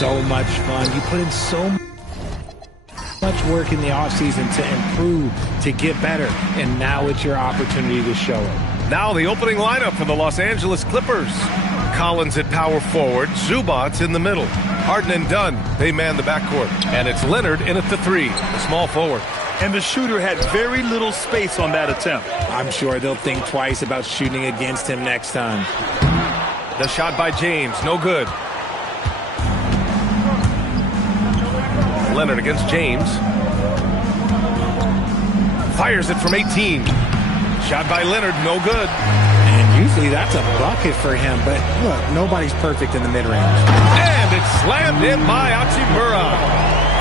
so much fun. You put in so much work in the offseason to improve, to get better, and now it's your opportunity to show it. Now the opening lineup for the Los Angeles Clippers. Collins at power forward, Zubats in the middle. Harden and Dunn, they man the backcourt. And it's Leonard in at the 3, the small forward. And the shooter had very little space on that attempt. I'm sure they'll think twice about shooting against him next time. The shot by James, no good. Leonard against James. Fires it from 18. Shot by Leonard, no good. And usually that's a bucket for him, but look, nobody's perfect in the mid-range. And it's slammed in by Hachimura.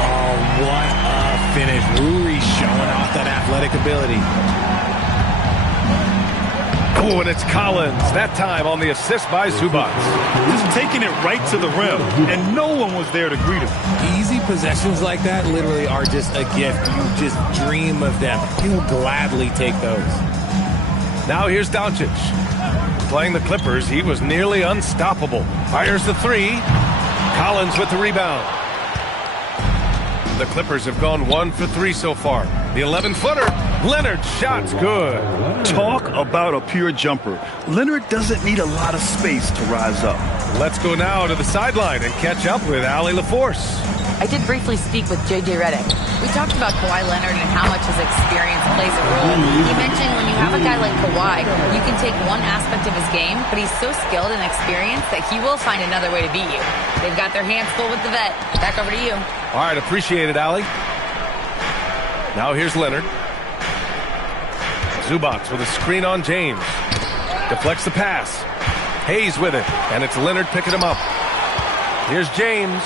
Oh, what a finish. Rui showing off that athletic ability. Oh, and it's Collins, that time on the assist by Zubats. Just taking it right to the rim, and no one was there to greet him. Easy possessions like that literally are just a gift. You just dream of them. He'll gladly take those. Now here's Doncic. Playing the Clippers, he was nearly unstoppable. Fires the 3. Collins with the rebound. The Clippers have gone 1 for 3 so far. The 11-footer. Leonard's shot's good. Talk about a pure jumper. Leonard doesn't need a lot of space to rise up. Let's go now to the sideline and catch up with Allie LaForce. I did briefly speak with J.J. Redick. We talked about Kawhi Leonard and how much his experience plays a role. He mentioned when you have a guy like Kawhi, you can take one aspect of his game, but he's so skilled and experienced that he will find another way to beat you. They've got their hands full with the vet. Back over to you. All right, appreciate it, Allie. Now here's Leonard. Zubats with a screen on James. Deflects the pass. Hayes with it, and it's Leonard picking him up. Here's James.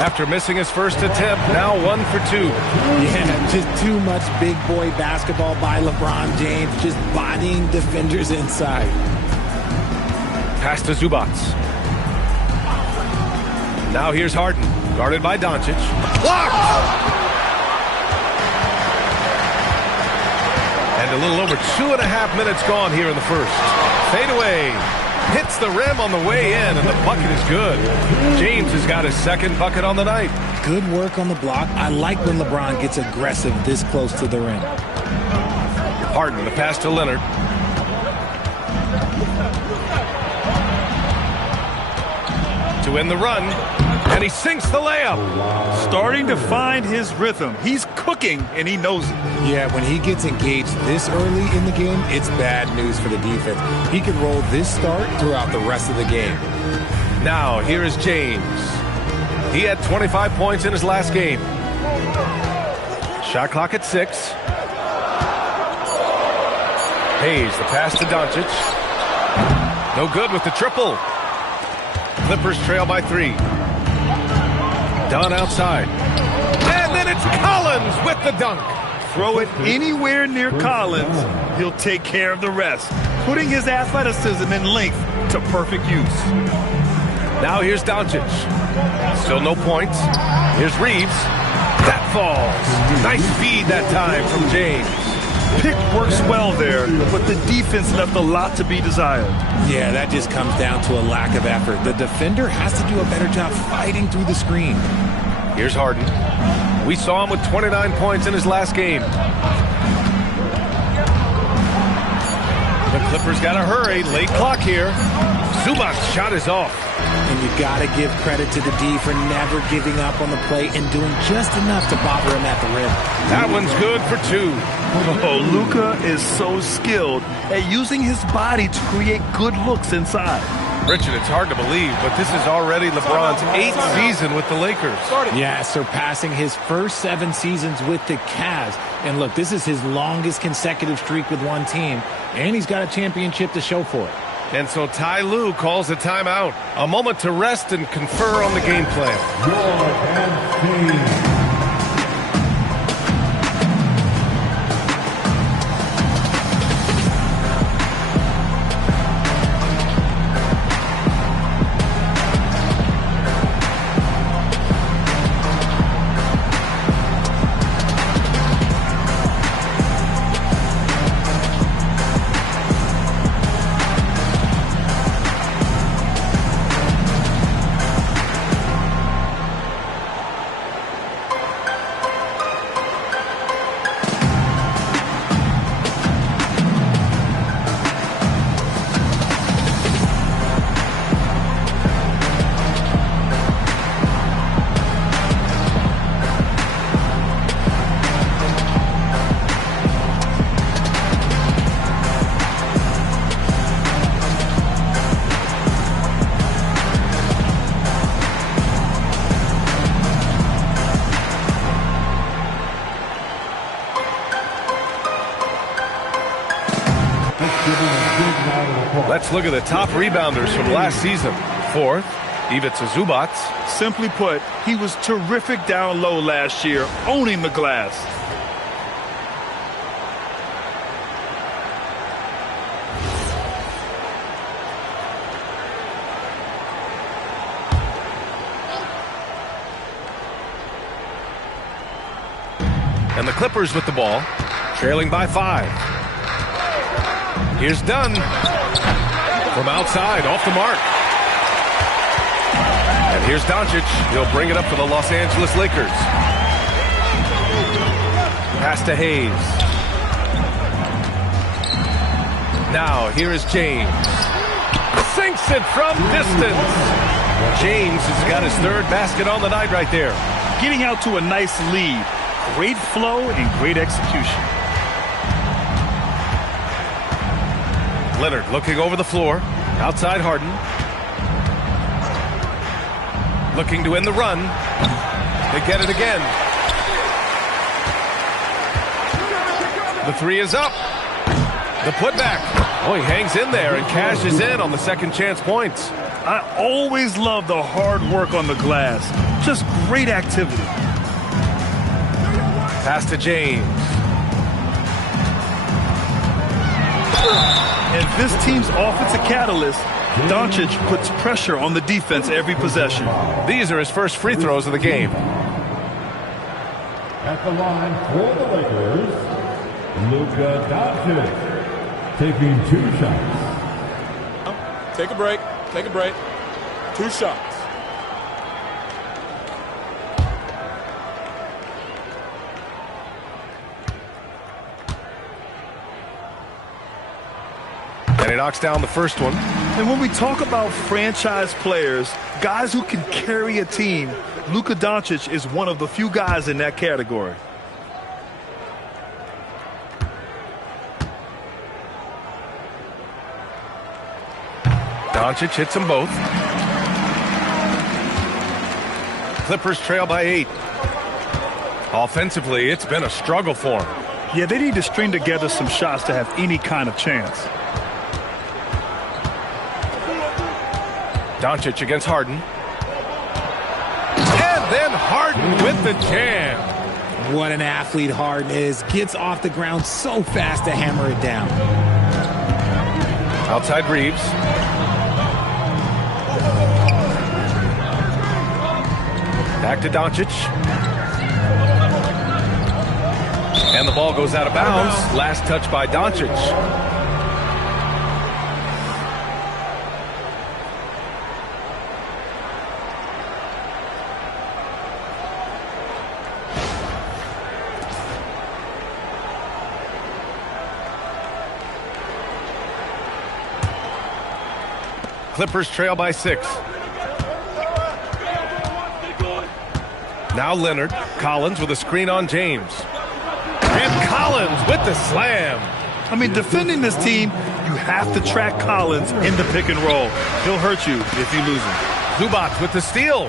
After missing his first attempt, now 1 for 2. Yeah, just too much big boy basketball by LeBron James, just bodying defenders inside. Pass to Zubats. Now here's Harden, guarded by Doncic. Blocked! And a little over 2.5 minutes gone here in the first. Fade away. Hits the rim on the way in, and the bucket is good. James has got his second bucket on the night. Good work on the block. I like when LeBron gets aggressive this close to the rim. Harden, the pass to Leonard. To end the run, and he sinks the layup. Starting to find his rhythm. He's cooking, and he knows it. Yeah, when he gets engaged this early in the game, it's bad news for the defense. He can roll this start throughout the rest of the game. Now, here is James. He had 25 points in his last game. Shot clock at 6. Hayes, the pass to Doncic. No good with the triple. Clippers trail by 3. Dunn outside. And then it's Collins with the dunk. Throw it anywhere near Collins, he'll take care of the rest, putting his athleticism and length to perfect use. Now here's Doncic. Still no points. Here's Reeves. That falls. Nice feed that time from James. Pick works well there, but the defense left a lot to be desired. Yeah, that just comes down to a lack of effort. The defender has to do a better job fighting through the screen. Here's Harden. We saw him with 29 points in his last game. The Clippers got to hurry. Late clock here. Zubats' shot is off. And you got to give credit to the D for never giving up on the play and doing just enough to bother him at the rim. That one's good for 2. Oh, Luka is so skilled at using his body to create good looks inside. Richard, it's hard to believe, but this is already LeBron's 8th season with the Lakers. Yeah, surpassing his first 7 seasons with the Cavs. And look, this is his longest consecutive streak with one team, and he's got a championship to show for it. And so Ty Lue calls a timeout. A moment to rest and confer on the game plan. Let's look at the top rebounders from last season. Fourth, Ivica Zubac. Simply put, he was terrific down low last year, owning the glass. And the Clippers with the ball, trailing by 5. Here's Dunn from outside, off the mark. And here's Doncic. He'll bring it up for the Los Angeles Lakers. Pass to Hayes. Now, here is James. Sinks it from distance. James has got his 3rd basket on the night right there. Getting out to a nice lead. Great flow and great execution. Leonard looking over the floor. Outside Harden. Looking to end the run. They get it again. The 3 is up. The putback. Oh, he hangs in there and cashes in on the second chance points. I always love the hard work on the glass. Just great activity. Pass to James. And this team's offensive catalyst, Doncic puts pressure on the defense every possession. These are his first free throws of the game. At the line for the Lakers, Luka Doncic, taking 2 shots. Take a break. Take a break. 2 shots. And he knocks down the first one. And when we talk about franchise players, guys who can carry a team, Luka Doncic is one of the few guys in that category. Doncic hits them both. Clippers trail by 8. Offensively, it's been a struggle for them. Yeah, they need to string together some shots to have any kind of chance. Doncic against Harden. And then Harden with the jam. What an athlete Harden is. Gets off the ground so fast to hammer it down. Outside Reeves. Back to Doncic. And the ball goes out of bounds. Last touch by Doncic. Clippers trail by 6. Now Leonard. Collins with a screen on James. And Collins with the slam. I mean, defending this team, you have to track Collins in the pick and roll. He'll hurt you if you lose him. Zubac with the steal.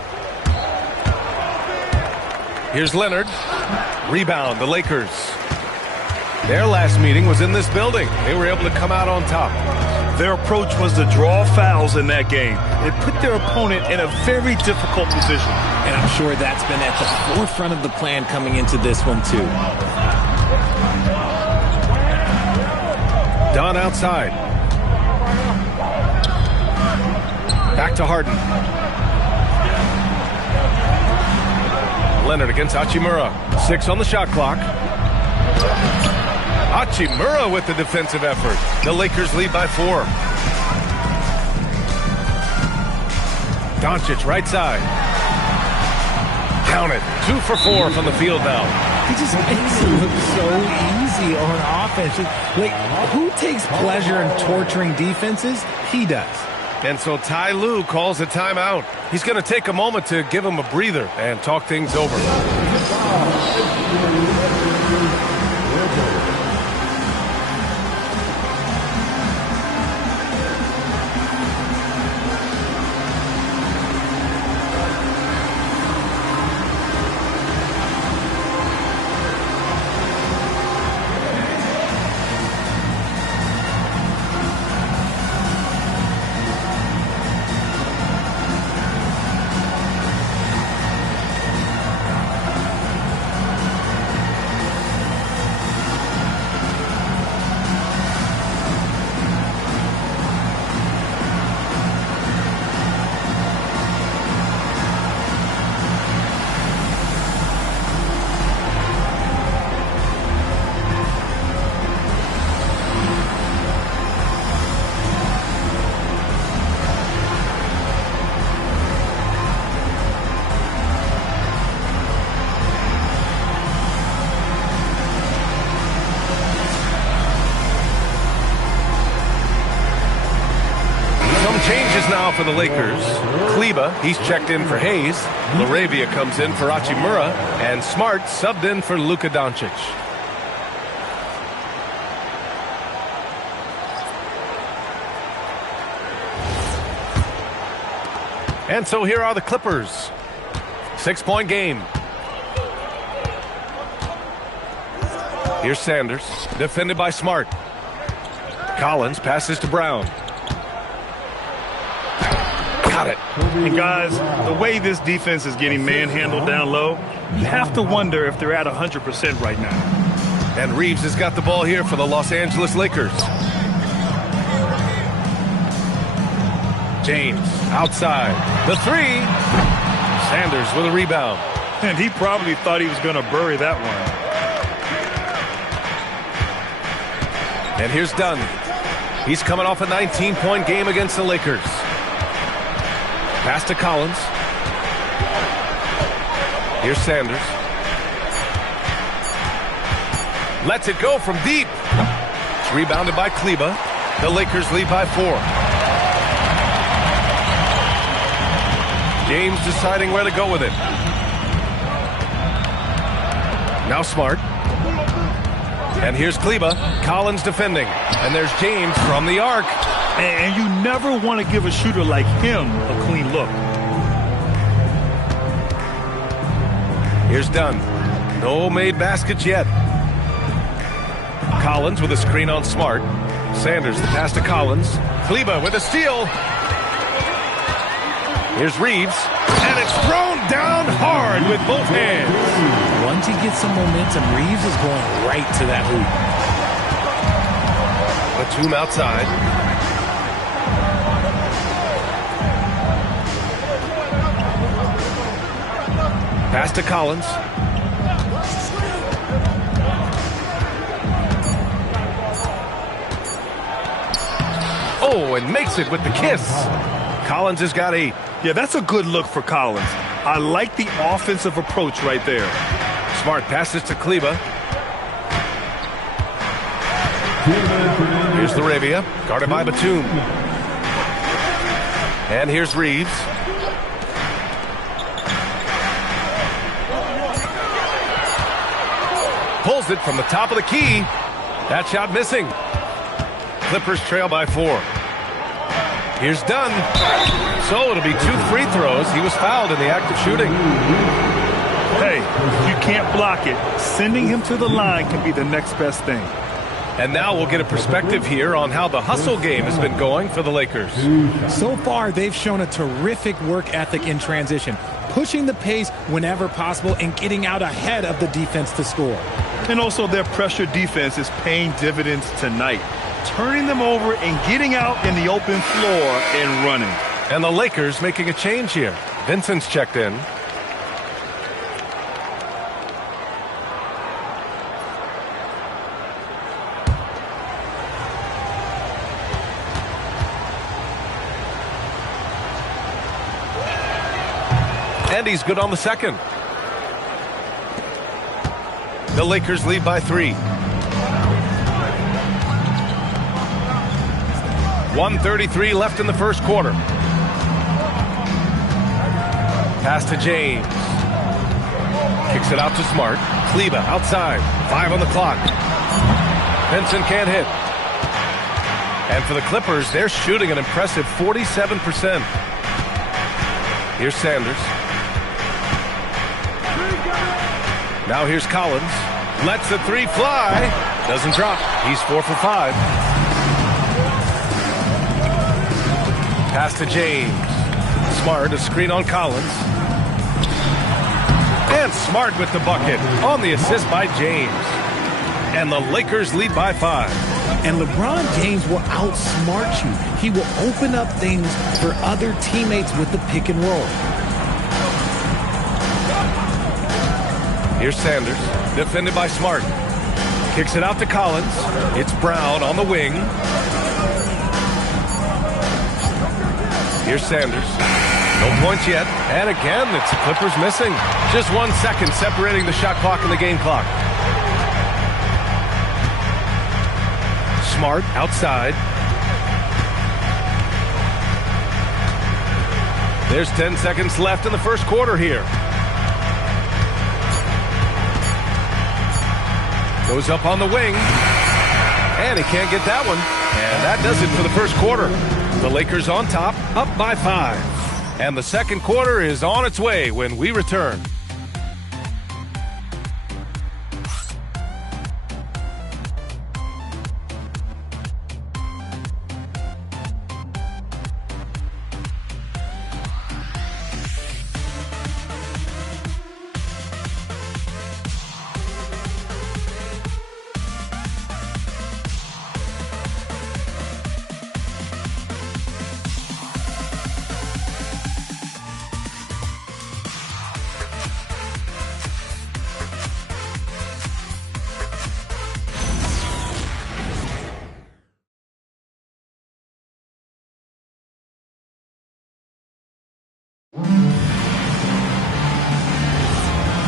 Here's Leonard. Rebound, the Lakers. Their last meeting was in this building. They were able to come out on top. Their approach was to draw fouls in that game. It put their opponent in a very difficult position. And I'm sure that's been at the forefront of the plan coming into this one, too. Dunn outside. Back to Harden. Leonard against Hachimura. 6 on the shot clock. Hachimura with the defensive effort. The Lakers lead by 4. Doncic right side. Count it. 2 for 4 from the field now. He just makes it look so easy on offense. Like, who takes pleasure in torturing defenses? He does. And so Ty Lue calls a timeout. He's going to take a moment to give him a breather and talk things over. Changes now for the Lakers. Kleba, he's checked in for Hayes. Laravia comes in for Hachimura. And Smart subbed in for Luka Doncic. And so here are the Clippers. 6-point game. Here's Sanders, defended by Smart. Collins passes to Brown. Got it. And guys, the way this defense is getting manhandled down low, you have to wonder if they're at 100% right now. And Reeves has got the ball here for the Los Angeles Lakers. James outside. The three. Sanders with a rebound. And he probably thought he was going to bury that one. And here's Dunn. He's coming off a 19-point game against the Lakers. Pass to Collins. Here's Sanders. Lets it go from deep. It's rebounded by Kleba. The Lakers lead by 4. James deciding where to go with it. Now Smart. And here's Kleba. Collins defending. And there's James from the arc. And you never want to give a shooter like him a clean look. Here's Dunn. No made baskets yet. Collins with a screen on Smart. Sanders the pass to Collins. Kleba with a steal. Here's Reeves. And it's thrown down hard with both hands. Once he gets some momentum, Reeves is going right to that hoop. Batum outside. Pass to Collins. Oh, and makes it with the kiss. Collins has got 8. Yeah, that's a good look for Collins. I like the offensive approach right there. Smart passes to Kleba. Here's Laravia, guarded by Batum. And here's Reeves. Pulls it from the top of the key. That shot missing. Clippers trail by 4. Here's Dunn. So it'll be 2 free throws. He was fouled in the act of shooting. Hey, you can't block it. Sending him to the line can be the next best thing. And now we'll get a perspective here on how the hustle game has been going for the Lakers. So far, they've shown a terrific work ethic in transition, pushing the pace whenever possible and getting out ahead of the defense to score. And also their pressure defense is paying dividends tonight, turning them over and getting out in the open floor and running. And the Lakers making a change here. Vincent's checked in. And he's good on the second. The Lakers lead by 3. 1:33 left in the first quarter. Pass to James. Kicks it out to Smart. Kleba outside. 5 on the clock. Vincent can't hit. And for the Clippers, they're shooting an impressive 47%. Here's Sanders. Now here's Collins. Lets the 3 fly. Doesn't drop. He's 4 for 5. Pass to James. Smart, a screen on Collins. And Smart with the bucket on the assist by James. And the Lakers lead by 5. And LeBron James will outsmart you. He will open up things for other teammates with the pick and roll. Here's Sanders, defended by Smart. Kicks it out to Collins. It's Brown on the wing. Here's Sanders. No points yet. And again, it's the Clippers missing. Just 1 second separating the shot clock and the game clock. Smart outside. There's 10 seconds left in the first quarter here. Goes up on the wing. And he can't get that one. And that does it for the first quarter. The Lakers on top, up by 5. And the second quarter is on its way when we return.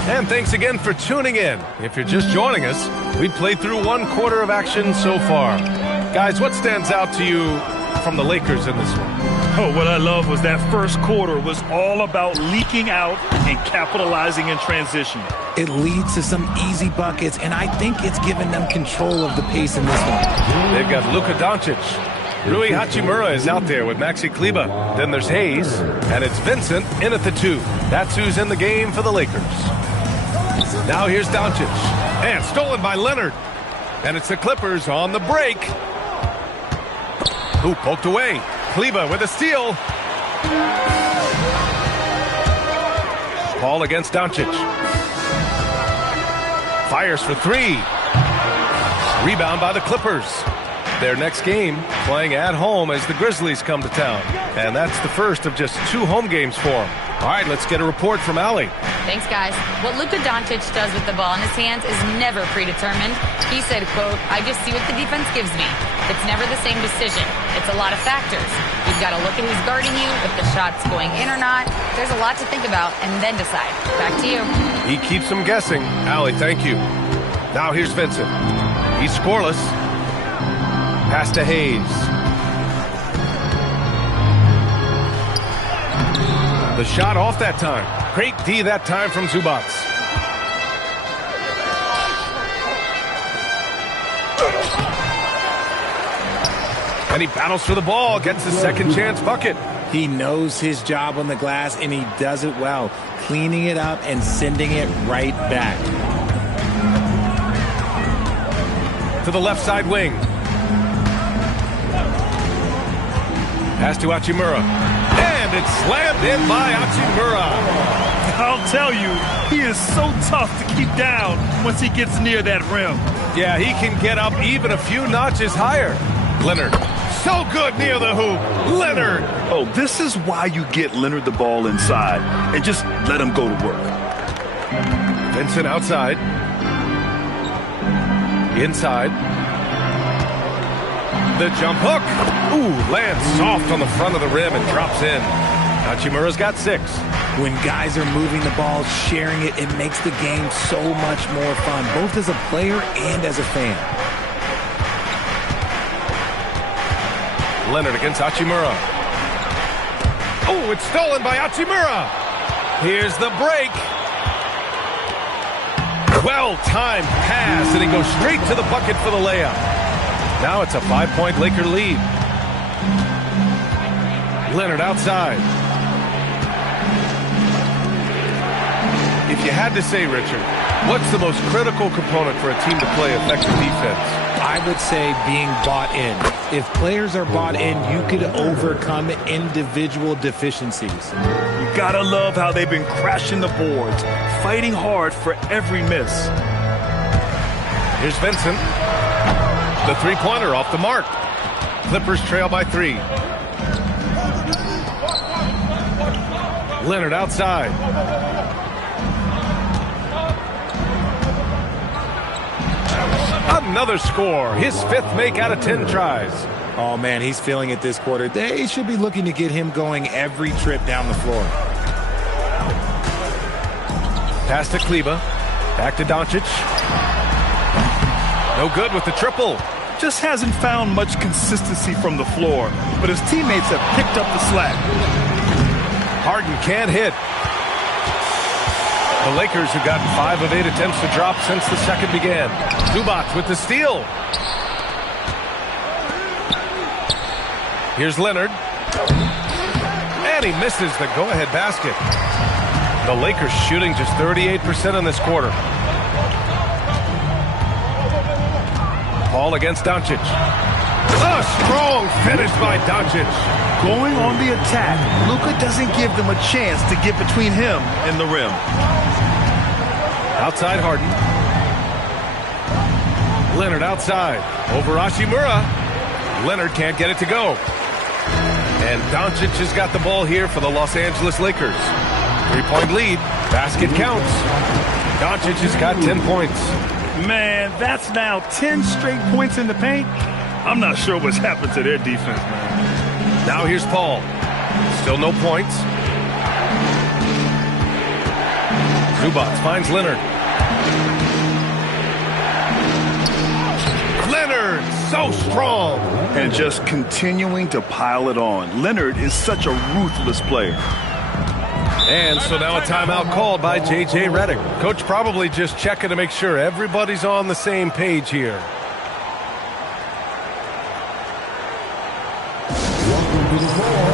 And thanks again for tuning in. If you're just joining us, we played through one quarter of action so far. Guys, what stands out to you from the Lakers in this one? Oh, what I love was that first quarter was all about leaking out and capitalizing in transition. It leads to some easy buckets, and I think it's given them control of the pace in this one. They've got Luka Doncic. Rui Hachimura is out there with Maxi Kleber. Then there's Hayes, and it's Vincent in at the 2. That's who's in the game for the Lakers. Now here's Doncic. And stolen by Leonard. And it's the Clippers on the break. Who poked away. Kleber with a steal. Paul against Doncic. Fires for 3. Rebound by the Clippers. Their next game playing at home as the Grizzlies come to town. And that's the first of just 2 home games for them. All right, let's get a report from Allie. Thanks, guys. What Luka Doncic does with the ball in his hands is never predetermined. He said, quote, "I just see what the defense gives me. It's never the same decision. It's a lot of factors. You've got to look at who's guarding you, if the shot's going in or not. There's a lot to think about and then decide." Back to you. He keeps them guessing. Allie, thank you. Now here's Vincent. He's scoreless. Pass to Hayes. The shot off that time. Great D that time from Zubac. And he battles for the ball, gets the second chance bucket. He knows his job on the glass, and he does it well, cleaning it up and sending it right back. To the left side wing. Pass to Hachimura. And it's slammed in by Hachimura. I'll tell you, he is so tough to keep down once he gets near that rim. Yeah, he can get up even a few notches higher. Leonard, so good near the hoop. Leonard. Oh, this is why you get Leonard the ball inside and just let him go to work. Vincent outside. Inside. The jump hook. Ooh, lands soft on the front of the rim and drops in. Hachimura's got 6. When guys are moving the ball, sharing it, it makes the game so much more fun, both as a player and as a fan. Leonard against Hachimura. Oh, it's stolen by Hachimura. Here's the break. Well-timed pass, and he goes straight to the bucket for the layup. Now it's a 5-point Laker lead. Leonard outside. If you had to say, Richard, what's the most critical component for a team to play effective defense? I would say being bought in. If players are bought in, you could overcome individual deficiencies. You gotta love how they've been crashing the boards, fighting hard for every miss. Here's Vincent. The three-pointer off the mark. Clippers trail by 3. Leonard outside. Another score. His 5th make out of 10 tries. Oh, man, he's feeling it this quarter. They should be looking to get him going every trip down the floor. Pass to Kleber. Back to Doncic. No good with the triple. Just hasn't found much consistency from the floor, but his teammates have picked up the slack. Harden can't hit. The Lakers have gotten 5 of 8 attempts to drop since the second began. Zubac with the steal. Here's Leonard. And he misses the go-ahead basket. The Lakers shooting just 38% in this quarter. Paul against Doncic. A strong finish by Doncic. Going on the attack, Luka doesn't give them a chance to get between him and the rim. Outside Harden. Leonard outside. Over Hachimura. Leonard can't get it to go. And Doncic has got the ball here for the Los Angeles Lakers. 3-point lead. Basket counts. Doncic has got 10 points. Man, that's now 10 straight points in the paint. I'm not sure what's happened to their defense, man. Now here's Paul. Still no points. Zubac finds Leonard. Leonard, so strong. And just continuing to pile it on. Leonard is such a ruthless player. And so now a timeout called by J.J. Redick. Coach probably just checking to make sure everybody's on the same page here. Welcome to the floor,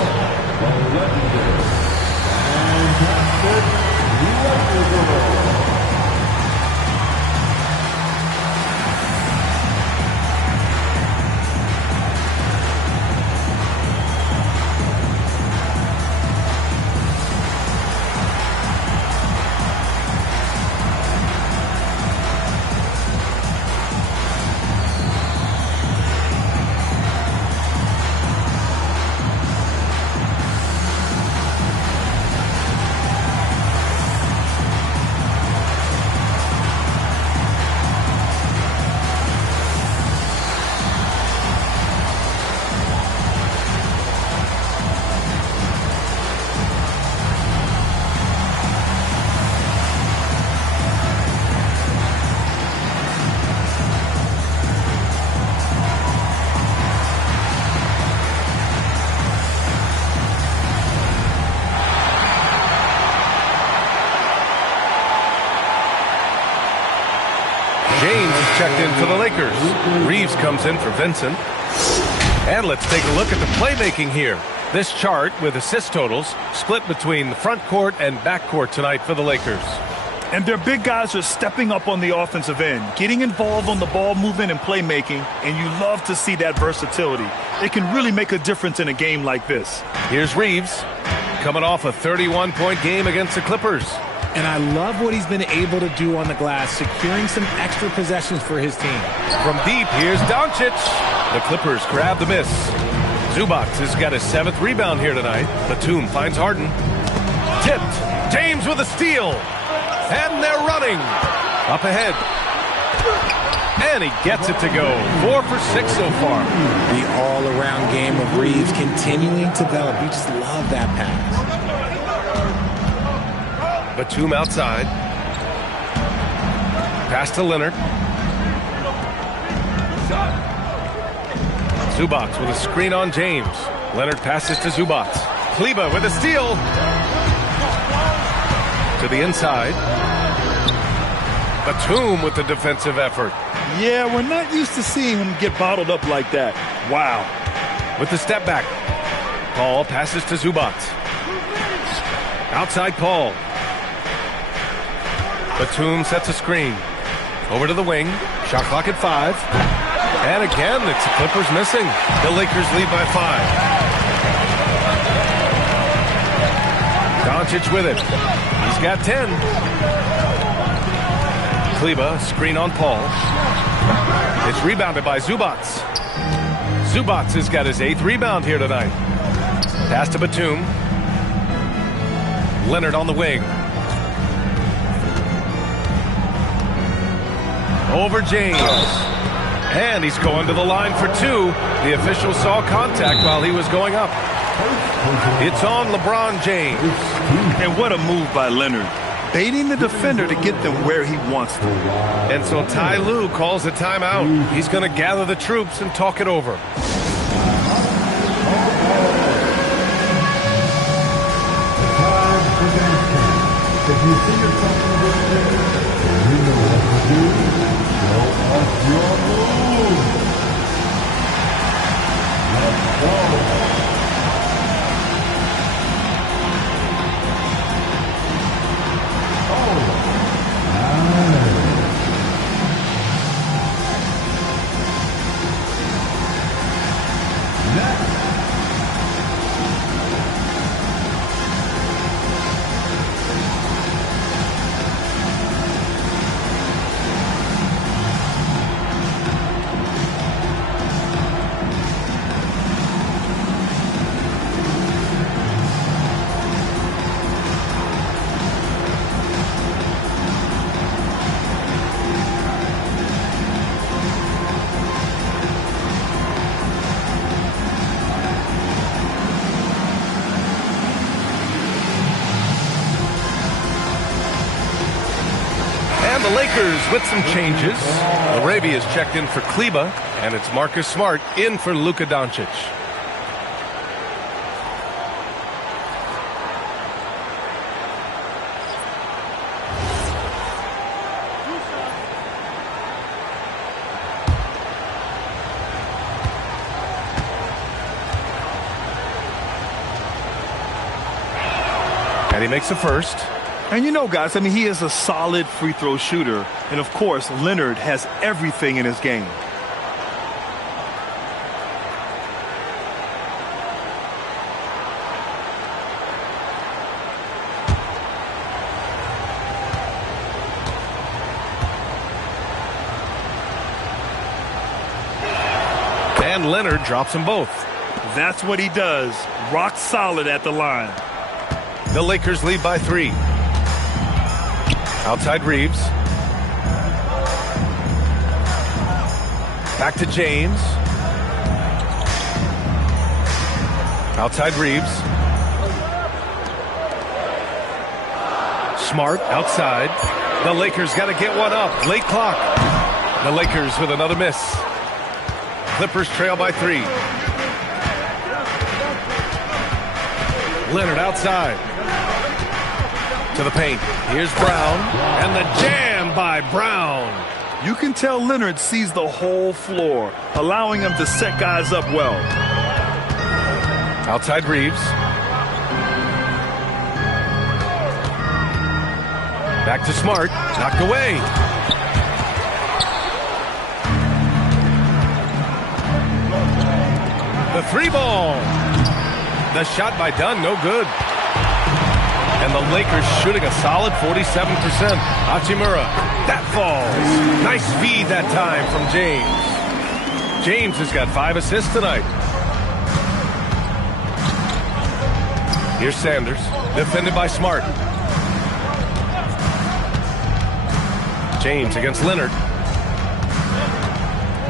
the legendary, fantastic Lakers. James is checked in for the Lakers. Reeves comes in for Vincent. And let's take a look at the playmaking here. This chart with assist totals split between the front court and back court tonight for the Lakers. And their big guys are stepping up on the offensive end, getting involved on the ball movement and playmaking, and you love to see that versatility. It can really make a difference in a game like this. Here's Reeves, coming off a 31-point game against the Clippers. And I love what he's been able to do on the glass, securing some extra possessions for his team. From deep, here's Doncic. The Clippers grab the miss. Zubac has got his 7th rebound here tonight. Batum finds Harden. Tipped. James with a steal. And they're running. Up ahead. And he gets it to go. 4 for 6 so far. The all-around game of Reeves continuing to develop. You just love that pass. Batum outside. Pass to Leonard. Zubac with a screen on James. Leonard passes to Zubac. Kleber with a steal. To the inside. Batum with the defensive effort. Yeah, we're not used to seeing him get bottled up like that. Wow. With the step back. Paul passes to Zubac. Outside Paul. Batum sets a screen. Over to the wing. Shot clock at 5. And again, it's the Clippers missing. The Lakers lead by 5. Doncic with it. He's got 10. Kleber, screen on Paul. It's rebounded by Zubac. Zubac has got his 8th rebound here tonight. Pass to Batum. Leonard on the wing. Over James. And he's going to the line for 2. The official saw contact while he was going up. It's on LeBron James. And what a move by Leonard. Baiting the defender to get them where he wants them. And so Ty Lue calls a timeout. He's going to gather the troops and talk it over. you see yourself in the game, you know what to do. Show us your move. Let's go. Oh, nice. Next. And the Lakers with some changes. Arabia's checked in for Kleba, and it's Marcus Smart in for Luka Doncic. And he makes the first. And you know, guys, I mean, he is a solid free throw shooter. And, of course, Leonard has everything in his game. And Leonard drops them both. That's what he does. Rock solid at the line. The Lakers lead by 3. Outside Reeves. Back to James. Outside Reeves. Smart outside. The Lakers got to get one up. Late clock. The Lakers with another miss. Clippers trail by 3. Leonard outside. To the paint. Here's Brown. And the jam by Brown. You can tell Leonard sees the whole floor, allowing him to set guys up well. Outside Reeves. Back to Smart. Knocked away. The 3-ball. The shot by Dunn, no good. And the Lakers shooting a solid 47%. Hachimura, that falls. Nice feed that time from James. James has got 5 assists tonight. Here's Sanders, defended by Smart. James against Leonard.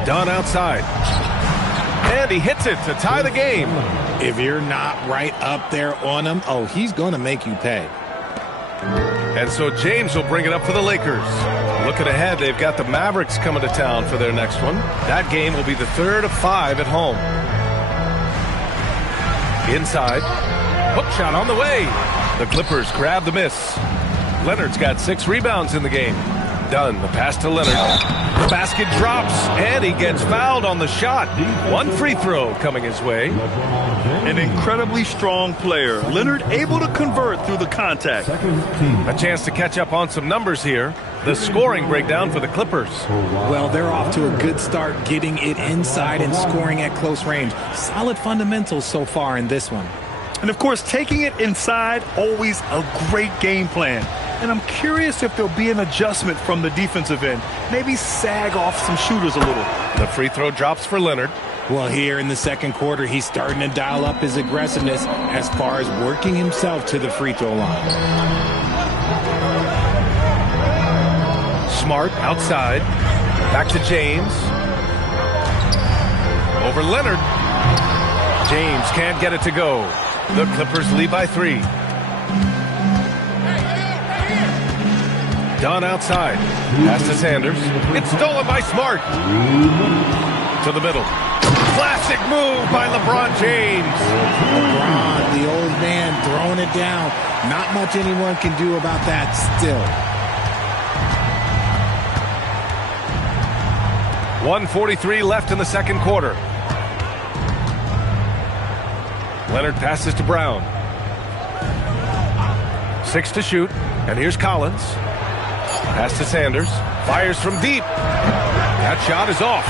Dunn outside. And he hits it to tie the game. If you're not right up there on him, oh, he's going to make you pay. And so James will bring it up for the Lakers. Looking ahead, they've got the Mavericks coming to town for their next one. That game will be the 3rd of 5 at home. Inside. Hook shot on the way. The Clippers grab the miss. Leonard's got 6 rebounds in the game. Dunn, the pass to Leonard. The basket drops, and he gets fouled on the shot. 1 free throw coming his way. An incredibly strong player. Leonard able to convert through the contact. A chance to catch up on some numbers here. The scoring breakdown for the Clippers. Well, they're off to a good start getting it inside and scoring at close range. Solid fundamentals so far in this one. And, of course, taking it inside, always a great game plan. And I'm curious if there'll be an adjustment from the defensive end. Maybe sag off some shooters a little. The free throw drops for Leonard. Well, here in the second quarter, he's starting to dial up his aggressiveness as far as working himself to the free throw line. Smart outside. Back to James. Over Leonard. James can't get it to go. The Clippers lead by 3. Dunn outside. Pass to Sanders. It's stolen by Smart. To the middle. Classic move by LeBron James. LeBron, the old man, throwing it down. Not much anyone can do about that still. 1:43 left in the second quarter. Leonard passes to Brown. 6 to shoot. And here's Collins. Pass to Sanders. Fires from deep. That shot is off.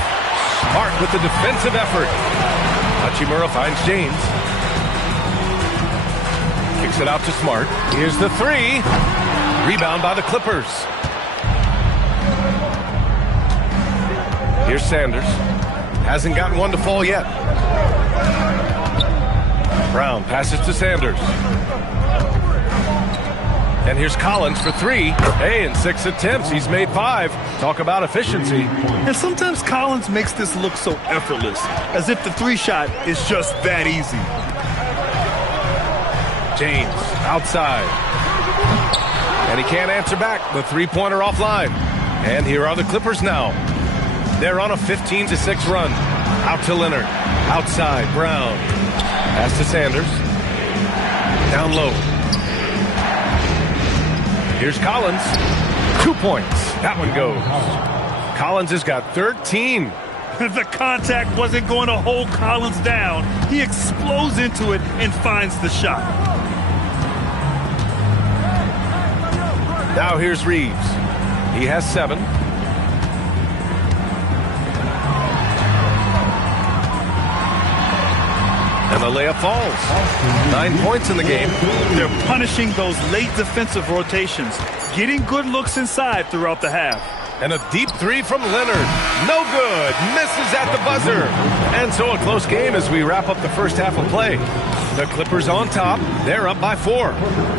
Smart with the defensive effort. Hachimura finds James. Kicks it out to Smart. Here's the three. Rebound by the Clippers. Here's Sanders. Hasn't gotten one to fall yet. Brown passes to Sanders. And here's Collins for three. Hey, in 6 attempts, he's made 5. Talk about efficiency. And sometimes Collins makes this look so effortless, as if the 3-shot is just that easy. James outside. And he can't answer back. The three-pointer offline. And here are the Clippers now. They're on a 15-6 run. Out to Leonard. Outside, Brown. Pass to Sanders. Down low. Here's Collins. 2 points. That one goes. Collins has got 13. The contact wasn't going to hold Collins down. He explodes into it and finds the shot. Now here's Reeves. He has 7. And the layup falls. 9 points in the game. They're punishing those late defensive rotations, getting good looks inside throughout the half. And a deep three from Leonard. No good. Misses at the buzzer. And so a close game as we wrap up the first half of play. The Clippers on top. They're up by 4.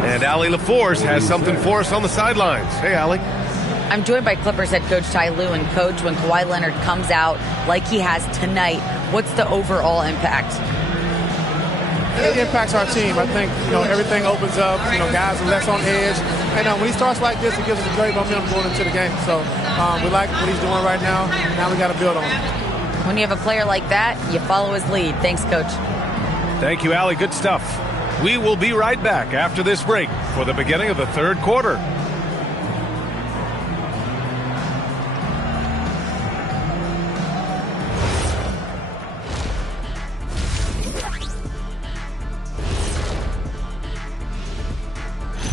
And Allie LaForce has something for us on the sidelines. Hey, Allie. I'm joined by Clippers head coach Ty Lue. And coach, when Kawhi Leonard comes out like he has tonight, what's the overall impact? It impacts our team. I think, everything opens up. Guys are less on edge. And when he starts like this, it gives us a great momentum going into the game. So we like what he's doing right now. Now we got to build on it. When you have a player like that, you follow his lead. Thanks, coach. Thank you, Allie. Good stuff. We will be right back after this break for the beginning of the third quarter.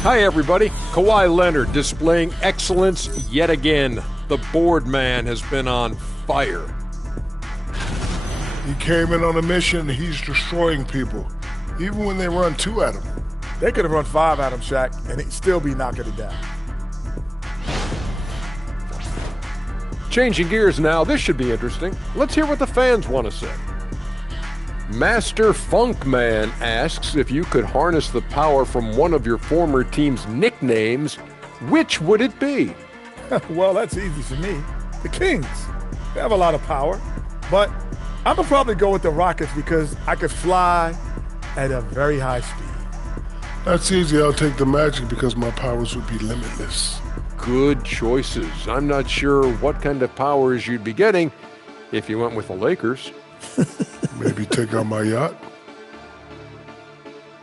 Hi, everybody. Kawhi Leonard displaying excellence yet again. The board man has been on fire. He came in on a mission. He's destroying people, even when they run 2 at him. They could have run 5 at him, Shaq, and he'd still be knocking it down. Changing gears now. This should be interesting. Let's hear what the fans want to say. Master Funk Man asks if you could harness the power from one of your former team's nicknames, which would it be? Well, that's easy for me. The Kings. They have a lot of power. But I'm going to probably go with the Rockets because I could fly at a very high speed. That's easy. I'll take the Magic because my powers would be limitless. Good choices. I'm not sure what kind of powers you'd be getting if you went with the Lakers. Maybe take out my yacht.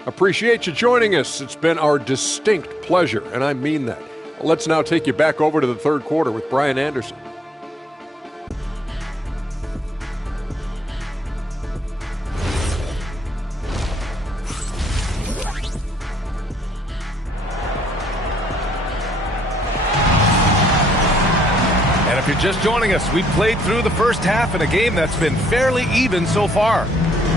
Appreciate you joining us. It's been our distinct pleasure, and I mean that. Let's now take you back over to the third quarter with Brian Anderson. And if you're just joining us, we've played through the first half in a game that's been fairly even so far.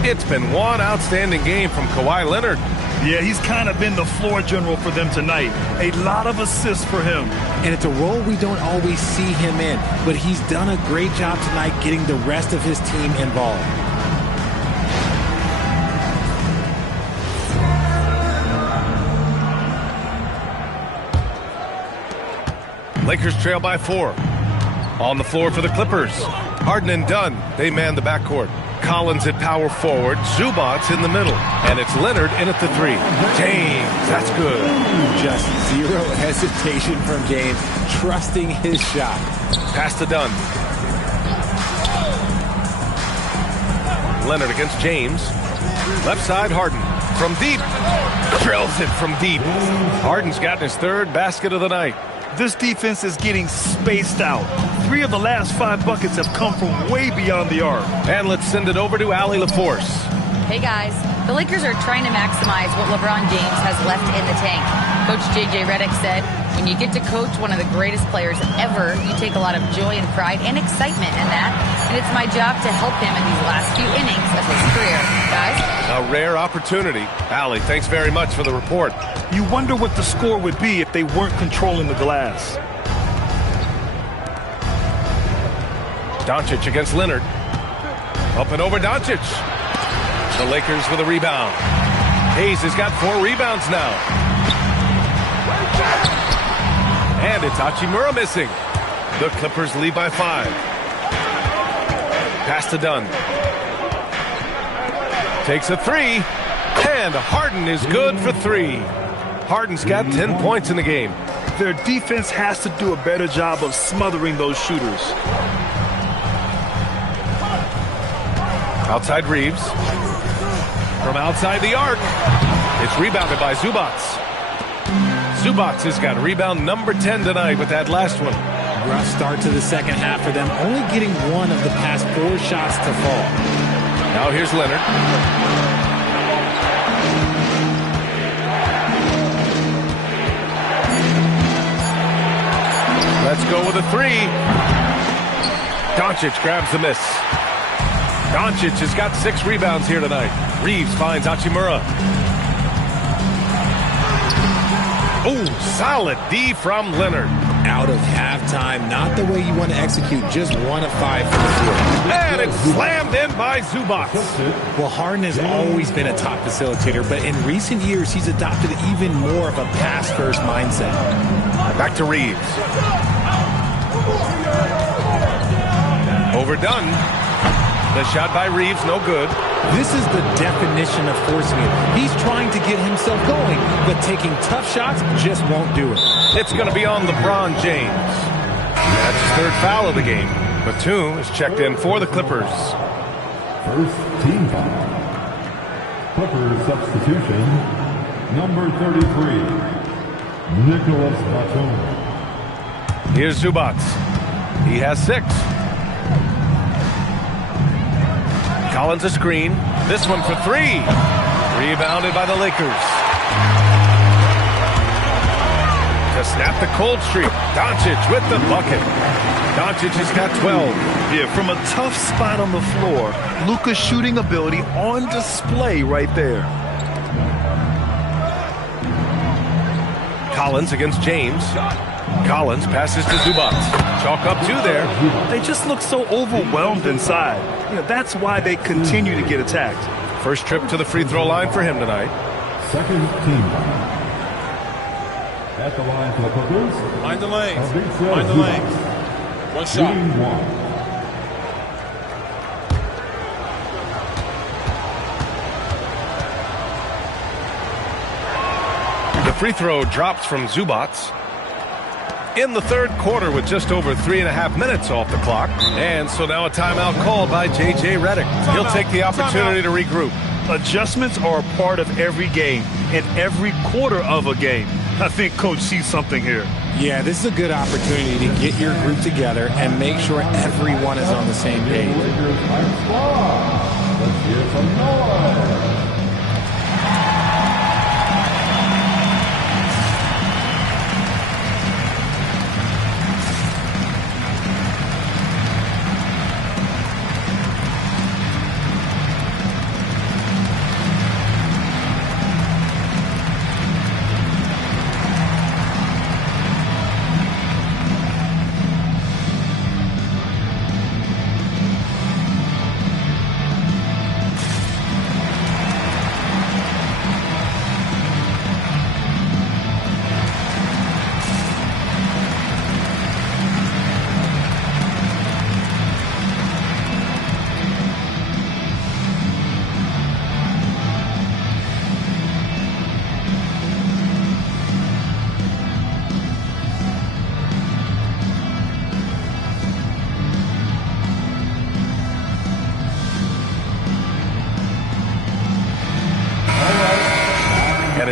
It's been one outstanding game from Kawhi Leonard. Yeah, he's kind of been the floor general for them tonight. A lot of assists for him. And it's a role we don't always see him in, but he's done a great job tonight getting the rest of his team involved. Lakers trail by 4. On the floor for the Clippers. Harden and Dunn, they man the backcourt. Collins at power forward, Zubac's in the middle, and it's Leonard in at the 3. James, that's good. Just zero hesitation from James, trusting his shot. Pass to Dunn. Leonard against James. Left side, Harden. From deep. Drills it from deep. Harden's gotten his third basket of the night. This defense is getting spaced out. 3 of the last 5 buckets have come from way beyond the arc. And let's send it over to Allie LaForce. Hey guys, the Lakers are trying to maximize what LeBron James has left in the tank. Coach J.J. Redick said, when you get to coach one of the greatest players ever, you take a lot of joy and pride and excitement in that. And it's my job to help him in these last few innings of his career. Guys? A rare opportunity. Allie, thanks very much for the report. You wonder what the score would be if they weren't controlling the glass. Doncic against Leonard. Up and over Doncic. The Lakers with a rebound. Hayes has got 4 rebounds now. And it's Hachimura missing. The Clippers lead by 5. Pass to Dunn. Takes a 3. And Harden is good for 3. Harden's got 10 points in the game. Their defense has to do a better job of smothering those shooters. Outside Reeves. From outside the arc. It's rebounded by Zubac. Zubac has got rebound number 10 tonight with that last one. Rough start to the second half for them, only getting 1 of the past 4 shots to fall. Now here's Leonard. Let's go with a 3. Doncic grabs the miss. Doncic has got 6 rebounds here tonight. Reeves finds Hachimura. Oh, solid D from Leonard. Out of halftime, not the way you want to execute, just 1 of 5 from the floor. And it's slammed in by Zubac. Well, Harden has always been a top facilitator, but in recent years, he's adopted even more of a pass-first mindset. Back to Reeves. Overdone. The shot by Reeves, no good. This is the definition of forcing it. He's trying to get himself going, but taking tough shots just won't do it. It's going to be on LeBron James. That's his 3rd foul of the game. Batum is checked in for the Clippers. First team foul. Clippers substitution, number 33, Nicholas Batum. Here's Zubac. He has 6. Collins a screen. This one for 3. Rebounded by the Lakers. To snap the cold streak. Doncic with the bucket. Doncic has got 12. Yeah, from a tough spot on the floor, Luka's shooting ability on display right there. Collins against James. Collins passes to Zubac. Chalk up 2 there. They just look so overwhelmed inside. You know, that's why they continue to get attacked. First trip to the free throw line for him tonight. Second team foul. At the line for the Clippers. Mind the lanes. Mind the lanes. 1 shot. The free throw drops from Zubac. In the 3rd quarter with just over 3.5 minutes off the clock. And so now a timeout called by J.J. Redick. He'll take the opportunity to regroup. Adjustments are a part of every game and every quarter of a game. I think Coach sees something here. Yeah, this is a good opportunity to get your group together and make sure everyone is on the same page. Let's hear some noise.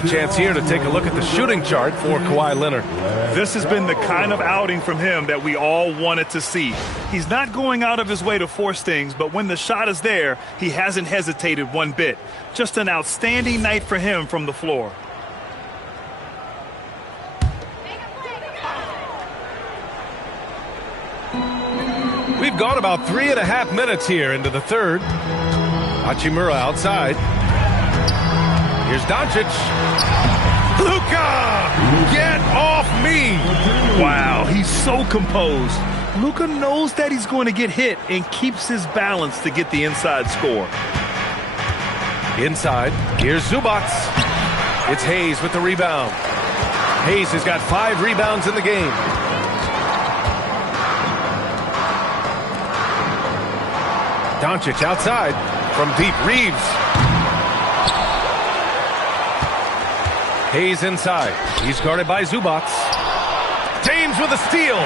chance here to take a look at the shooting chart for Kawhi Leonard. This has been the kind of outing from him that we all wanted to see. He's not going out of his way to force things, but when the shot is there, he hasn't hesitated one bit. Just an outstanding night for him from the floor. We've gone about 3.5 minutes here into the third. Hachimura outside. Here's Doncic. Luka! Get off me! Wow, he's so composed. Luka knows that he's going to get hit and keeps his balance to get the inside score. Inside, here's Zubac. It's Hayes with the rebound. Hayes has got 5 rebounds in the game. Doncic outside from deep. Reeves. Hayes inside. He's guarded by Zubac. James with a steal.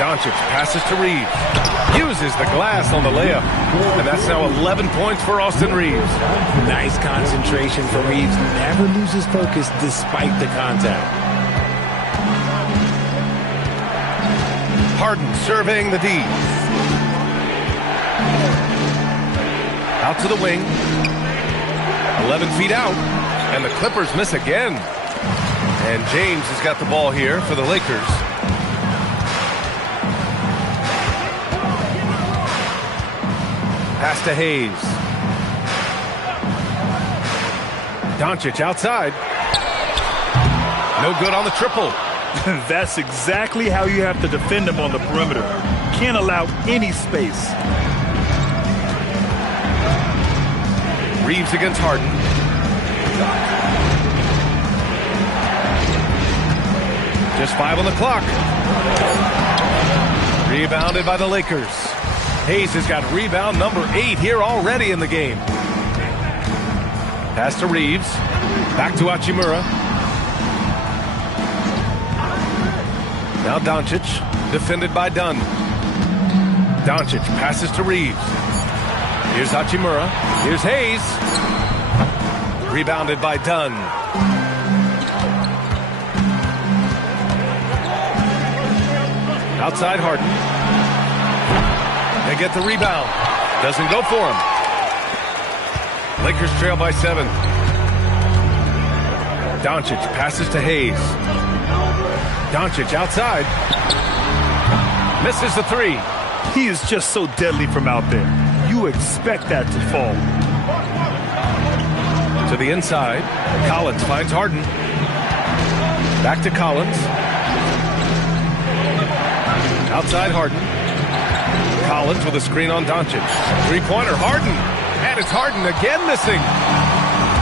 Doncic passes to Reeves. Uses the glass on the layup. And that's now 11 points for Austin Reeves. Nice concentration for Reeves. Never loses focus despite the contact. Harden surveying the D. Out to the wing. 11 feet out. And the Clippers miss again. And James has got the ball here for the Lakers. Pass to Hayes. Doncic outside. No good on the triple. That's exactly how you have to defend him on the perimeter. Can't allow any space. Reeves against Harden. Just 5 on the clock. Rebounded by the Lakers. Hayes has got rebound number 8 here already in the game. Pass to Reeves. Back to Hachimura. Now Doncic, defended by Dunn. Doncic passes to Reeves. Here's Hachimura. Here's Hayes. Rebounded by Dunn. Outside Harden. They get the rebound. Doesn't go for him. Lakers trail by 7. Doncic passes to Hayes. Doncic outside. Misses the 3. He is just so deadly from out there. You expect that to fall. To the inside. Collins finds Harden. Back to Collins. Outside Harden. Collins with a screen on Doncic. 3-pointer, Harden. And it's Harden again missing.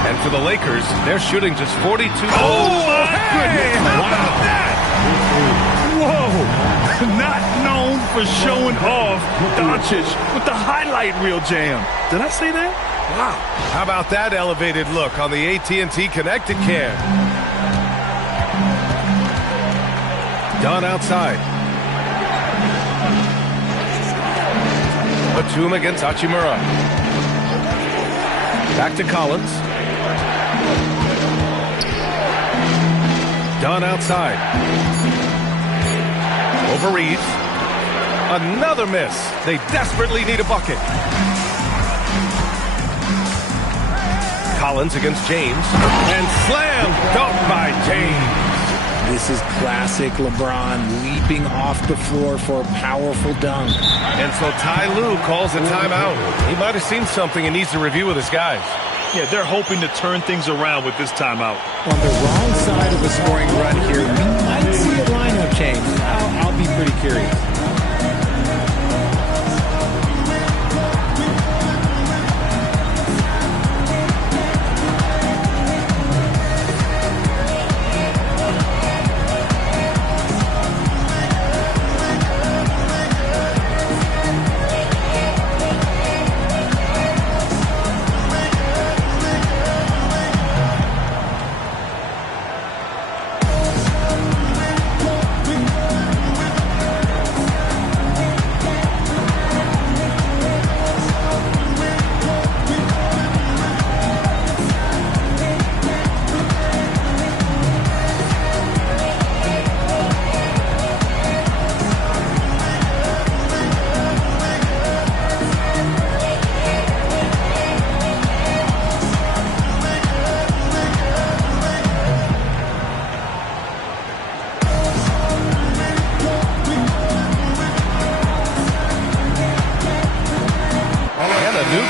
And for the Lakers, they're shooting just 42. Oh, my goodness. How about that? Whoa. Not known for showing off. Doncic with the highlight reel jam. Did I say that? Wow. How about that elevated look on the AT&T Connected Cam? Dunn outside. Batum against Hachimura. Back to Collins. Dunn outside. Over Reeves. Another miss. They desperately need a bucket. Collins against James. And slam dunk by James. This is classic LeBron leaping off the floor for a powerful dunk. And so Ty Lue calls a timeout. He might have seen something and needs to review with his guys. Yeah, they're hoping to turn things around with this timeout. On the wrong side of a scoring run here, we might see a lineup change. I'll be pretty curious.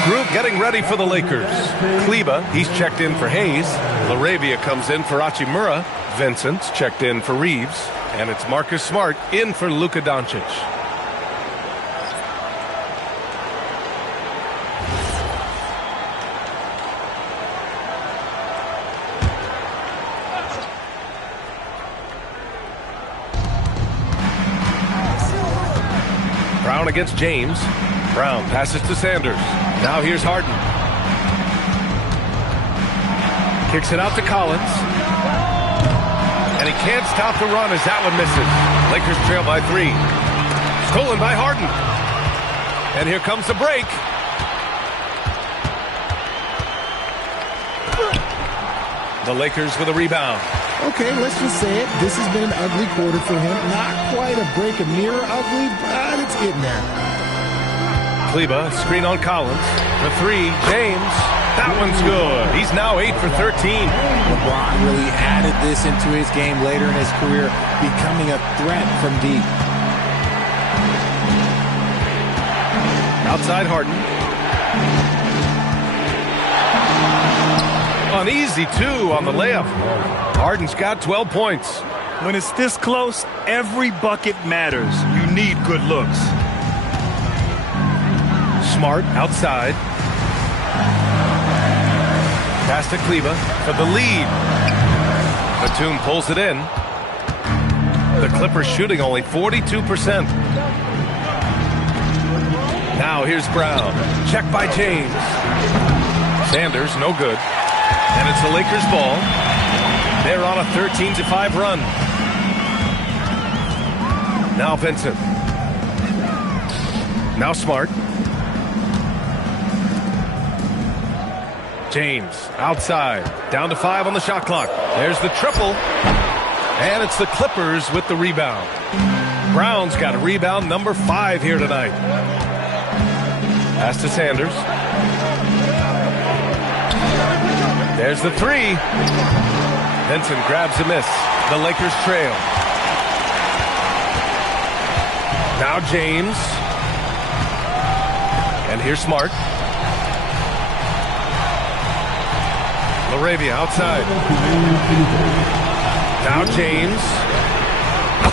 group getting ready for the Lakers. Kleba, he's checked in for Hayes. Laravia comes in for Hachimura. Vincent's checked in for Reeves. And it's Marcus Smart in for Luka Doncic. Brown against James. Brown passes to Sanders. Now here's Harden. Kicks it out to Collins. And he can't stop the run as that one misses. Lakers trail by 3. Stolen by Harden. And here comes the break. The Lakers with a rebound. Okay, let's just say it. This has been an ugly quarter for him. Not quite a break, a mirror ugly, but it's getting there. Kleba, screen on Collins. For 3, James. That one's good. He's now 8 for 13. LeBron really added this into his game later in his career, becoming a threat from deep. Outside Harden. An easy 2 on the layup. Harden's got 12 points. When it's this close, every bucket matters. You need good looks. Smart outside. Pass to Kleba for the lead. Batum pulls it in. The Clippers shooting only 42%. Now here's Brown. Check by James. Sanders, no good. And it's the Lakers' ball. They're on a 13-5 run. Now Vincent. Now Smart. James outside. Down to 5 on the shot clock. There's the triple. And it's the Clippers with the rebound. Brown's got a rebound number 5 here tonight. Pass to Sanders. There's the 3. Vincent grabs a miss. The Lakers trail. Now James. And here's Smart. Laravia outside. Now James.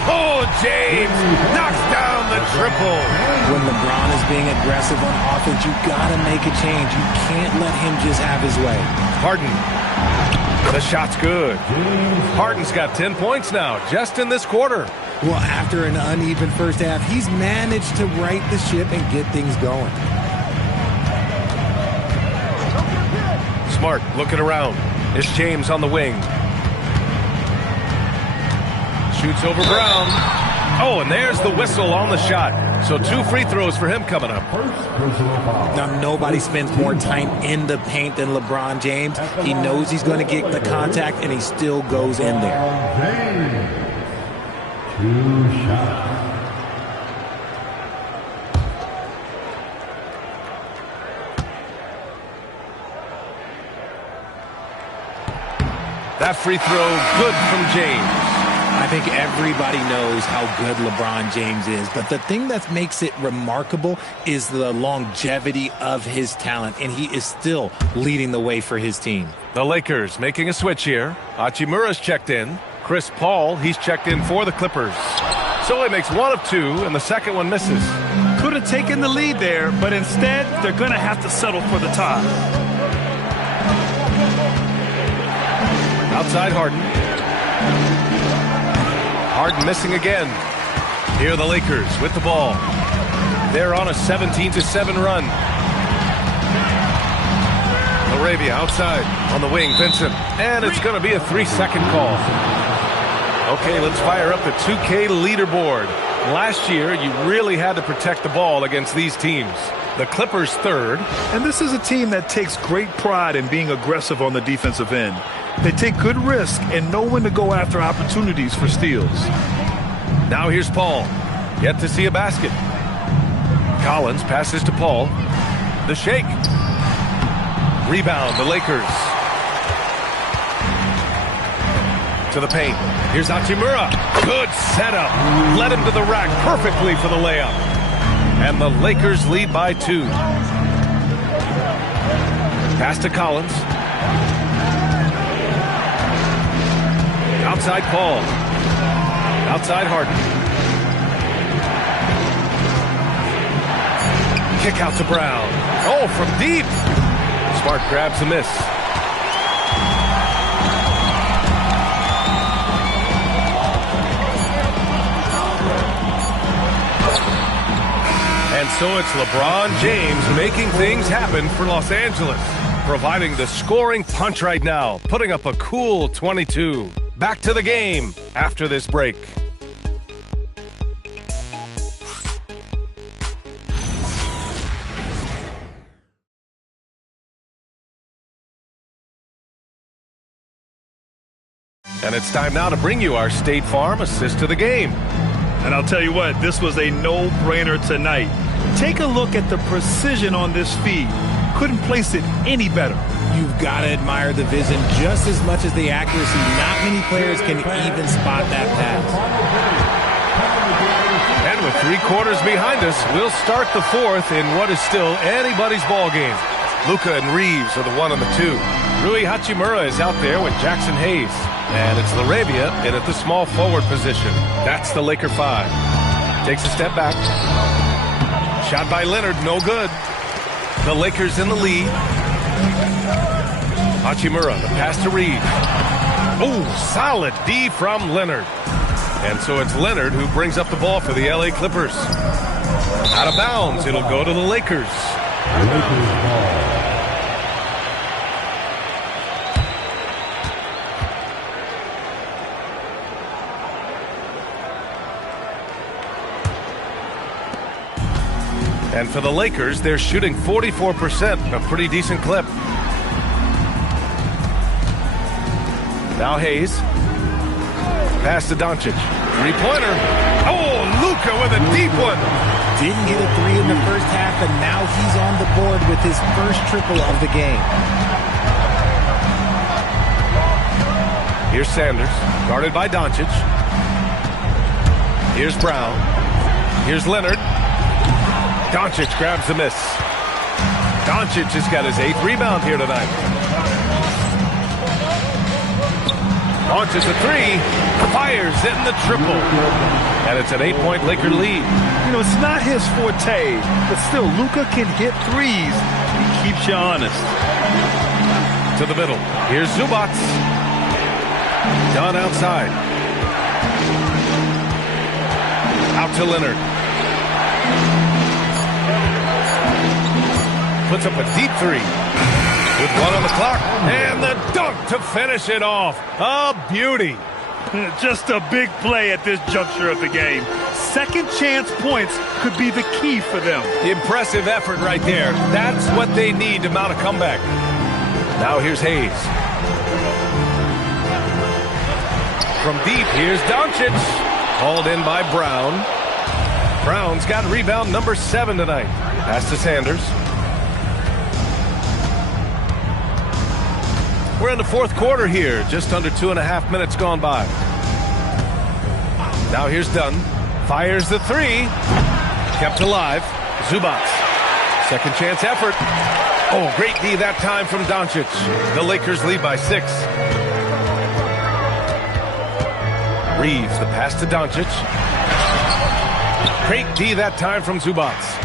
Oh, James knocks down the triple. When LeBron is being aggressive on offense, you gotta make a change. You can't let him just have his way. Harden. The shot's good. Harden's got 10 points now, just in this quarter. Well, after an uneven first half, he's managed to right the ship and get things going. Smart looking around. It's James on the wing. Shoots over Brown. Oh, and there's the whistle on the shot. So 2 free throws for him coming up. Now, nobody spends more time in the paint than LeBron James. He knows he's going to get the contact, and he still goes in there. 2 shots. That free throw, good from James. I think everybody knows how good LeBron James is, but the thing that makes it remarkable is the longevity of his talent, and he is still leading the way for his team. The Lakers making a switch here. Hachimura's checked in. Chris Paul, he's checked in for the Clippers. So he makes 1 of 2, and the second one misses. Could have taken the lead there, but instead, they're going to have to settle for the tie. Outside Harden. Harden missing again. Here are the Lakers with the ball. They're on a 17-7 run. Laravia outside on the wing, Vincent. And it's going to be a 3-second call. Okay, let's fire up the 2K leaderboard. Last year, you really had to protect the ball against these teams. The Clippers third. And this is a team that takes great pride in being aggressive on the defensive end. They take good risk and know when to go after opportunities for steals. Now here's Paul. Yet to see a basket. Collins passes to Paul. The shake. Rebound, the Lakers. To the paint. Here's Hachimura. Good setup. Led him to the rack perfectly for the layup. And the Lakers lead by 2. Pass to Collins. Outside Paul. Outside Harden. Kick out to Brown. Oh, from deep. Smart grabs the miss. And so it's LeBron James making things happen for Los Angeles, providing the scoring punch right now, putting up a cool 22. Back to the game after this break. And it's time now to bring you our State Farm assist to the game. And I'll tell you what, this was a no-brainer tonight. Take a look at the precision on this feed. Couldn't place it any better. You've got to admire the vision just as much as the accuracy. Not many players can even spot that pass. And with 3 quarters behind us, we'll start the fourth in what is still anybody's ball game. Luka and Reeves are the 1 and the 2. Rui Hachimura is out there with Jackson Hayes. And it's Laravia in at the small forward position. That's the Laker 5. Takes a step back. Shot by Leonard, no good. The Lakers in the lead. Hachimura, the pass to Reeves. Oh, solid D from Leonard. And so it's Leonard who brings up the ball for the LA Clippers. Out of bounds, it'll go to the Lakers. Lakers ball. And for the Lakers, they're shooting 44%, a pretty decent clip. Now Hayes. Pass to Doncic. 3-pointer. Oh, Luka with a deep one. Didn't get a 3 in the first half, and now he's on the board with his first triple of the game. Here's Sanders, guarded by Doncic. Here's Brown. Here's Leonard. Doncic grabs the miss. Doncic has got his 8th rebound here tonight. Launches a 3, fires in the triple. And it's an 8-point Laker lead. You know, it's not his forte, but still, Luka can hit threes. He keeps you honest. To the middle. Here's Zubac. Done outside. Out to Leonard. Puts up a deep 3. With 1 on the clock. And the dunk to finish it off. A beauty. Just a big play at this juncture of the game. Second chance points could be the key for them. Impressive effort right there. That's what they need to mount a comeback. Now here's Hayes. From deep, here's Doncic. Hauled in by Brown. Brown's got rebound number 7 tonight. Pass to Sanders. We're in the fourth quarter here. Just under 2.5 minutes gone by. Now here's Dunn. Fires the 3. Kept alive. Zubac. Second chance effort. Oh, great D that time from Doncic. The Lakers lead by 6. Reeves, the pass to Doncic. Great D that time from Zubac.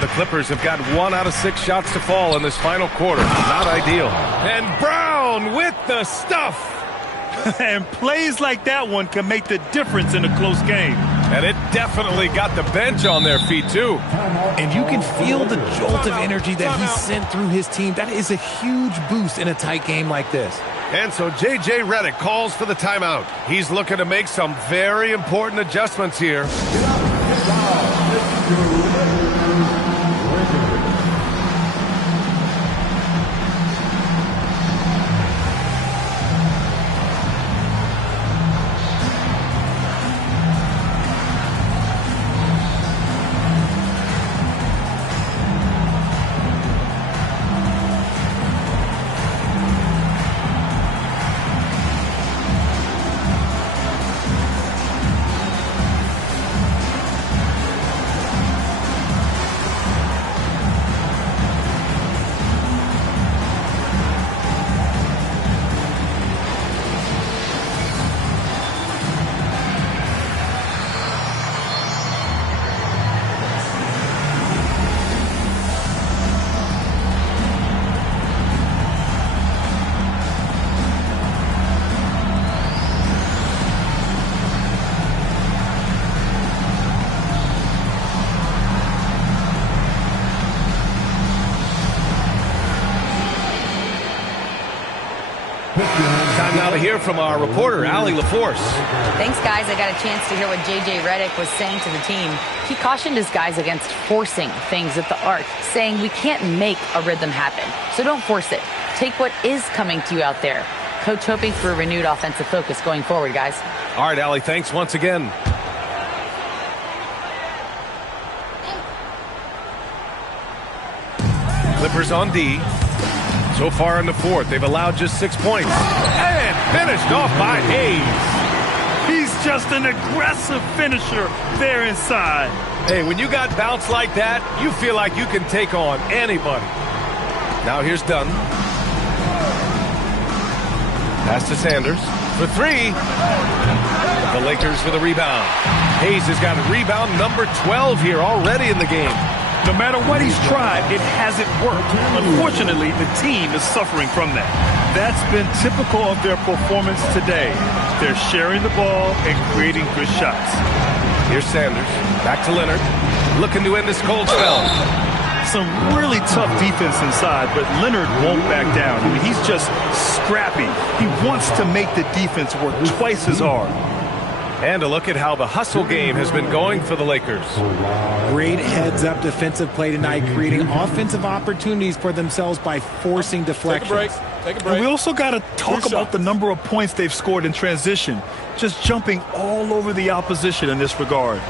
The Clippers have got 1 out of 6 shots to fall in this final quarter. Not ideal. And Brown with the stuff. And plays like that one can make the difference in a close game. And it definitely got the bench on their feet, too. And you can feel the jolt of energy that he sent through his team. That is a huge boost in a tight game like this. And so J.J. Redick calls for the timeout. He's looking to make some very important adjustments here. Time now to hear from our reporter, Allie LaForce. Thanks, guys. I got a chance to hear what J.J. Redick was saying to the team. He cautioned his guys against forcing things at the arc, saying we can't make a rhythm happen, so don't force it. Take what is coming to you out there. Coach hoping for a renewed offensive focus going forward, guys. All right, Allie, thanks once again. Clippers on D. So far in the fourth, they've allowed just 6 points. And finished off by Hayes. He's just an aggressive finisher there inside. Hey, when you got bounce like that, you feel like you can take on anybody. Now here's Dunn. Pass to Sanders for three. The Lakers for the rebound. Hayes has got rebound number 12 here already in the game. No matter what he's tried, it hasn't worked. Unfortunately, the team is suffering from that. That's been typical of their performance today. They're sharing the ball and creating good shots. Here's Sanders. Back to Leonard. Looking to end this cold spell. Some really tough defense inside, but Leonard won't back down. I mean, he's just scrappy. He wants to make the defense work twice as hard. And a look at how the hustle game has been going for the Lakers. Great heads-up defensive play tonight, creating offensive opportunities for themselves by forcing deflections. Take a break. And we also got to talk about the number of points they've scored in transition, just jumping all over the opposition in this regard.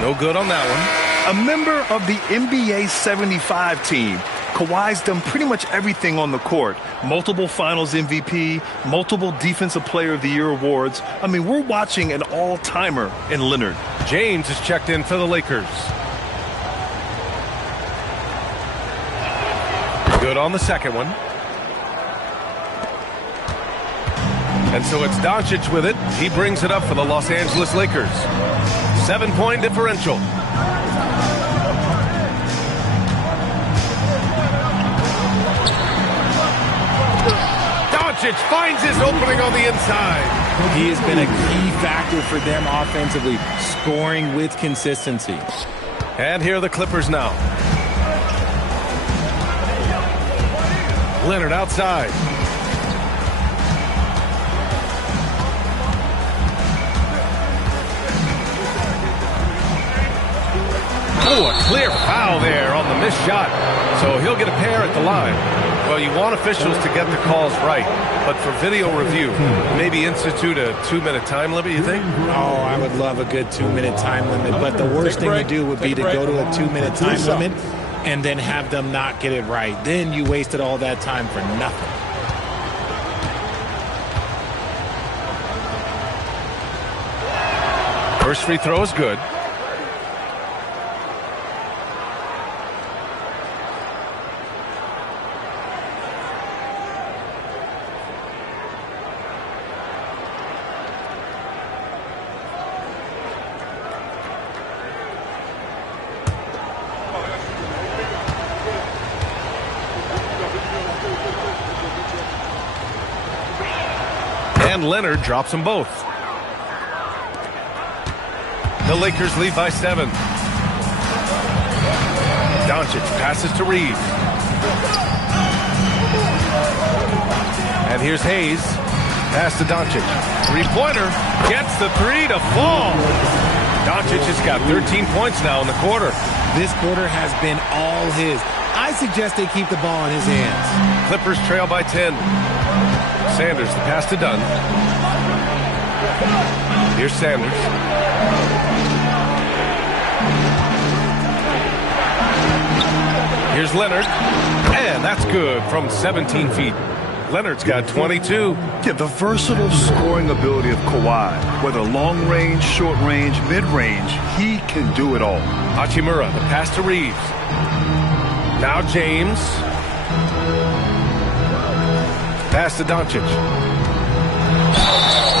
No good on that one. A member of the NBA 75 team. Kawhi's done pretty much everything on the court. Multiple Finals MVP, multiple Defensive Player of the Year awards. I mean, we're watching an all-timer in Leonard. James is checked in for the Lakers. Good on the second one. And so it's Doncic with it. He brings it up for the Los Angeles Lakers. 7-point differential. Doncic finds his opening on the inside. He has been a key factor for them offensively, scoring with consistency. And here are the Clippers now. Leonard outside. Oh, a clear foul there on the missed shot. So he'll get a pair at the line. Well, you want officials to get the calls right, but for video review, maybe institute a 2-minute time limit, you think? Oh, I would love a good 2-minute time limit, but the worst thing to do would be to go to a 2-minute time limit and then have them not get it right. Then you wasted all that time for nothing. First free throw is good. And Leonard drops them both. The Lakers lead by 7. Doncic passes to Reed. And here's Hayes. Pass to Doncic. Three-pointer. Gets the three to fall. Doncic has got 13 points now in the quarter. This quarter has been all his. I suggest they keep the ball in his hands. Clippers trail by 10. Sanders, the pass to Dunn. Here's Sanders. Here's Leonard. And that's good from 17 feet. Leonard's got 22. Yeah, the versatile scoring ability of Kawhi, whether long range, short range, mid range, he can do it all. Hachimura, the pass to Reeves. Now James. Pass to Doncic.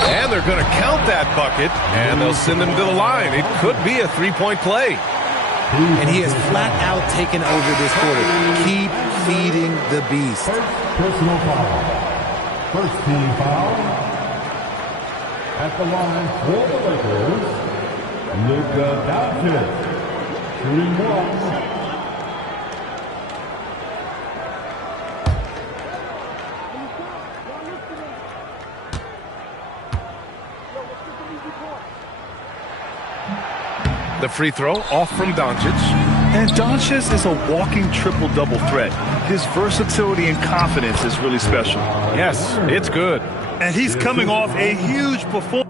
And they're going to count that bucket, and they'll send him to the line. It could be a three-point play. And he has flat out taken over this quarter. Keep feeding the beast. Personal foul. First team foul. At the line for the Lakers, Luka Doncic. Shooting one. The free throw off from Doncic. And Doncic is a walking triple-double threat. His versatility and confidence is really special. Yes, it's good. And he's coming off a huge performance.